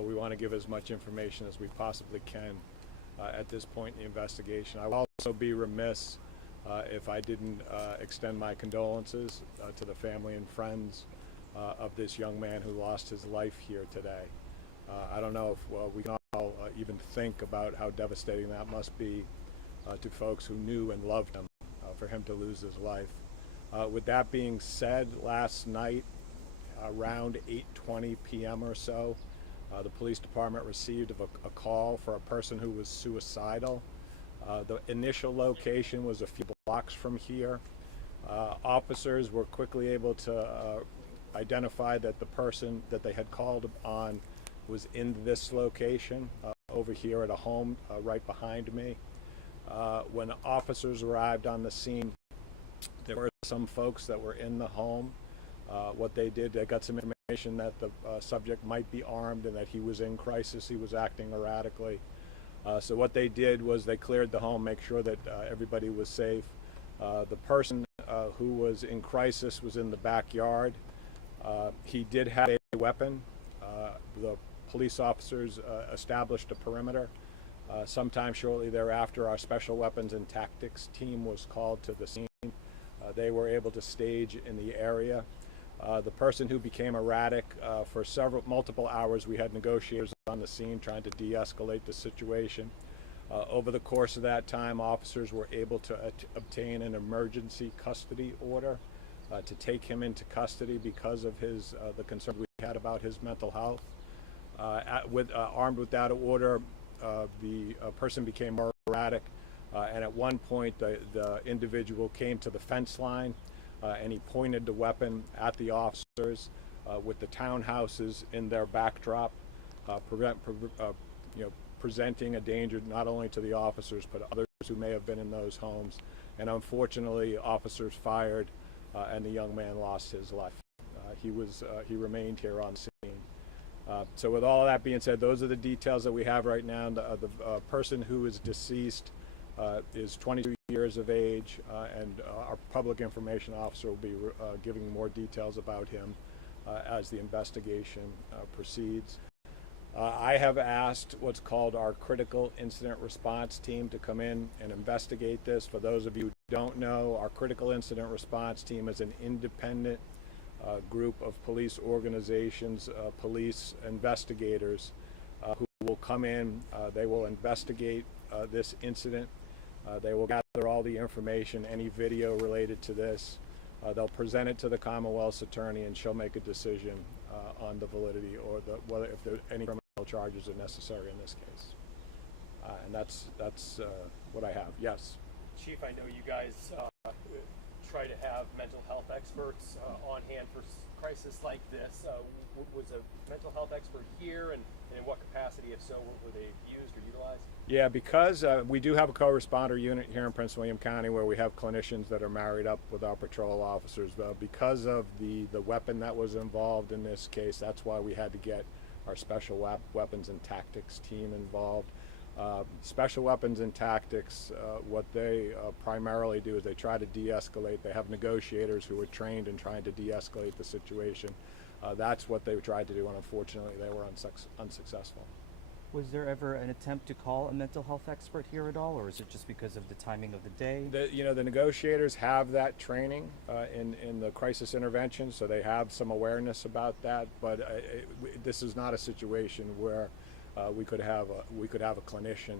but we want to give as much information as we possibly can at this point in the investigation. I will also be remiss if I didn't extend my condolences to the family and friends of this young man who lost his life here today. I don't know if we can all even think about how devastating that must be to folks who knew and loved him, for him to lose his life. With that being said, last night around 8:20 p.m. or so, the police department received a call for a person who was suicidal. The initial location was a few blocks from here. Officers were quickly able to identify that the person that they had called on was in this location over here at a home right behind me. When officers arrived on the scene, there were some folks that were in the home. What they did, they got some information that the subject might be armed and that he was in crisis, he was acting erratically. So what they did was they cleared the home, make sure that everybody was safe. The person who was in crisis was in the backyard. He did have a weapon. The police officers established a perimeter. Sometime shortly thereafter, our special weapons and tactics team was called to the scene. They were able to stage in the area. The person who became erratic, for multiple hours, we had negotiators on the scene trying to de-escalate the situation. Over the course of that time, officers were able to obtain an emergency custody order to take him into custody because of the concern we had about his mental health. Armed with that order, the person became more erratic, and at one point the individual came to the fence line and he pointed the weapon at the officers with the townhouses in their backdrop, presenting a danger not only to the officers but others who may have been in those homes. And unfortunately, officers fired and the young man lost his life. He remained here on scene. So with all of that being said, those are the details that we have right now. The person who is deceased is 22 years of age, and our public information officer will be giving more details about him as the investigation proceeds. I have asked what's called our critical incident response team to come in and investigate this. For those of you who don't know, our critical incident response team is an independent group of police organizations, police investigators who will come in. They will investigate this incident. They will gather all the information, any video related to this. They'll present it to the Commonwealth's attorney, and she'll make a decision on the validity or whether if there any criminal charges are necessary in this case. And that's what I have. Yes. Chief, I know you guys try to have mental health experts on hand for crisis like this. Was a mental health expert here, and in what capacity, if so, were they used or utilized? Yeah, because we do have a co-responder unit here in Prince William County where we have clinicians that are married up with our patrol officers. Because of the weapon that was involved in this case, that's why we had to get our special weapons and tactics team involved. Special weapons and tactics, what they primarily do is they try to de-escalate. They have negotiators who are trained in trying to de-escalate the situation. That's what they tried to do, and unfortunately they were unsuccessful. Was there ever an attempt to call a mental health expert here at all, or is it just because of the timing of the day? The negotiators have that training in the crisis intervention, so they have some awareness about that, but this is not a situation where we could have a clinician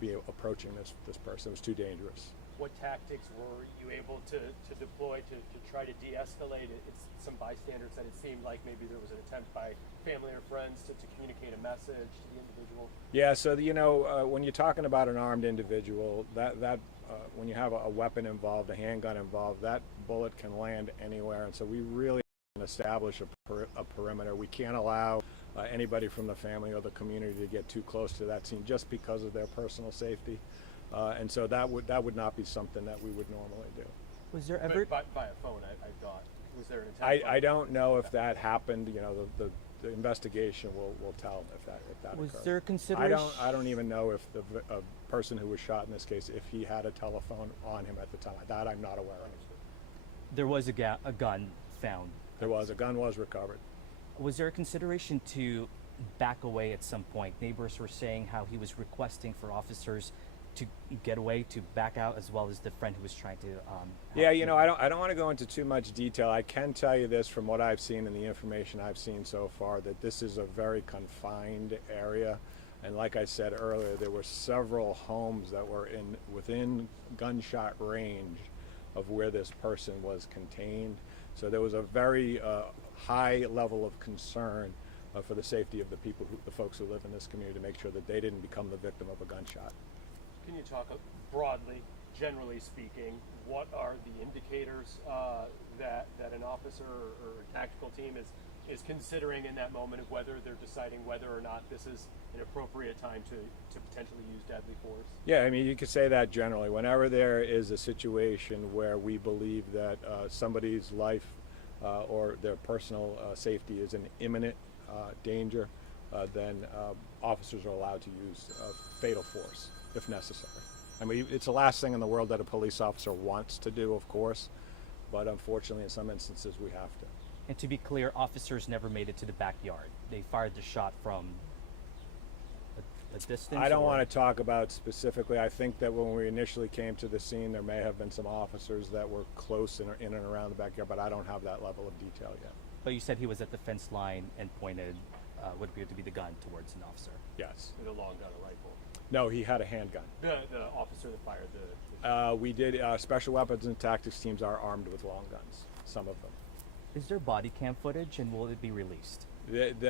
be approaching this person. It was too dangerous. What tactics were you able to deploy to try to de-escalate it? It's some bystanders said it seemed like maybe there was an attempt by family or friends to communicate a message to the individual. Yeah, so when you're talking about an armed individual, that when you have a weapon involved, a handgun involved, that bullet can land anywhere, and so we really establish a perimeter. We can't allow anybody from the family or the community to get too close to that scene just because of their personal safety. And so that would not be something that we would normally do. Was there ever by a phone? I thought. Was there an attempt? I don't know if that happened. The investigation will tell if that was occurred. there consideration? I don't even know if the person who was shot in this case, if he had a telephone on him at the time. That I'm not aware of. There was a gun found. There was a gun was recovered. Was there a consideration to back away at some point. Neighbors were saying how he was requesting for officers to get away, to back out, as well as the friend who was trying to. Yeah, you know, I don't want to go into too much detail. I can tell you this from what I've seen and the information I've seen so far, that this is a very confined area. And like I said earlier, there were several homes that were within gunshot range of where this person was contained. So there was a very high level of concern for the safety of the folks who live in this community, to make sure that they didn't become the victim of a gunshot. Can you talk broadly, generally speaking, what are the indicators that an officer or a tactical team is considering in that moment of whether they're deciding whether or not this is an appropriate time to potentially use deadly force? Yeah, I mean, you could say that generally. Whenever there is a situation where we believe that somebody's life or their personal safety is in imminent danger, then officers are allowed to use fatal force if necessary. I mean, it's the last thing in the world that a police officer wants to do, of course, but unfortunately in some instances we have to. And to be clear, officers never made it to the backyard. They fired the shot from a distance. I don't want to talk about specifically. I think that when we initially came to the scene, there may have been some officers that were close in and around the backyard, but I don't have that level of detail yet. But you said he was at the fence line and pointed what appeared to be the gun towards an officer. Yes. With a long gun or rifle? No, he had a handgun. The officer that fired the We did. Special weapons and tactics teams are armed with long guns. Some of them. Is there body cam footage, and will it be released?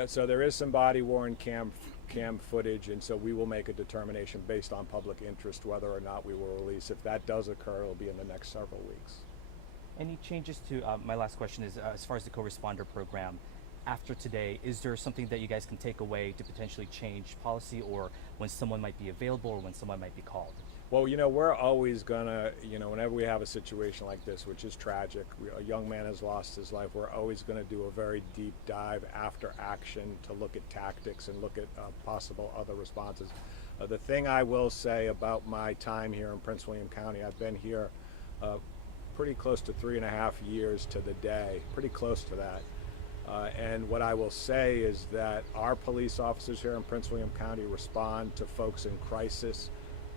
So there is some body-worn cam footage, and so we will make a determination based on public interest whether or not we will release. If that does occur, it'll be in the next several weeks. Any changes to, my last question is, as far as the co-responder program, after today, is there something that you guys can take away to potentially change policy, or when someone might be available or when someone might be called? Well, you know, we're always gonna, whenever we have a situation like this, which is tragic, a young man has lost his life, we're always gonna do a very deep dive after action to look at tactics and look at possible other responses. The thing I will say about my time here in Prince William County, I've been here pretty close to 3.5 years to the day, pretty close to that. And what I will say is that our police officers here in Prince William County respond to folks in crisis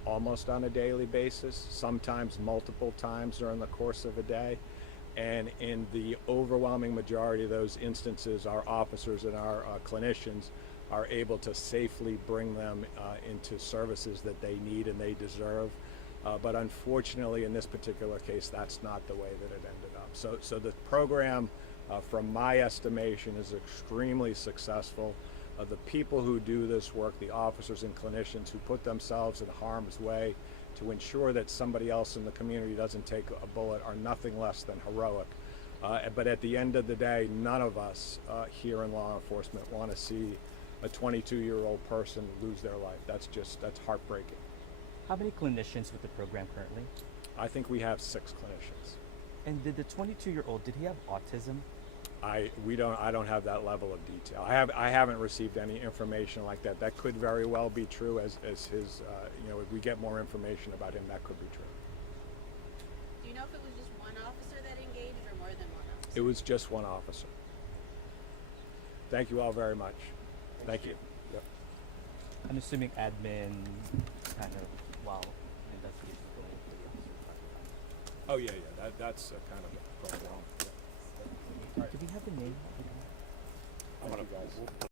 almost on a daily basis, sometimes multiple times during the course of a day. And in the overwhelming majority of those instances, our officers and our clinicians are able to safely bring them into services that they need and they deserve. But unfortunately, in this particular case, that's not the way that it ended up. So the program, from my estimation, is extremely successful. The people who do this work, the officers and clinicians who put themselves in harm's way to ensure that somebody else in the community doesn't take a bullet, are nothing less than heroic. But at the end of the day, none of us here in law enforcement want to see a 22-year-old person lose their life. That's heartbreaking. How many clinicians with the program currently? I think we have 6 clinicians. And did the 22-year-old, did he have autism? I don't have that level of detail. I haven't received any information like that. That could very well be true as his, if we get more information about him, that could be true. Do you know if it was just one officer that engaged or more than one officer? It was just one officer. Thank you all very much. Thank you. Yep. I'm assuming admin kind of, while investigations going for the officer. Oh yeah. That's kind of going wrong. Yeah. Do we have the name of the guy? Thank you guys.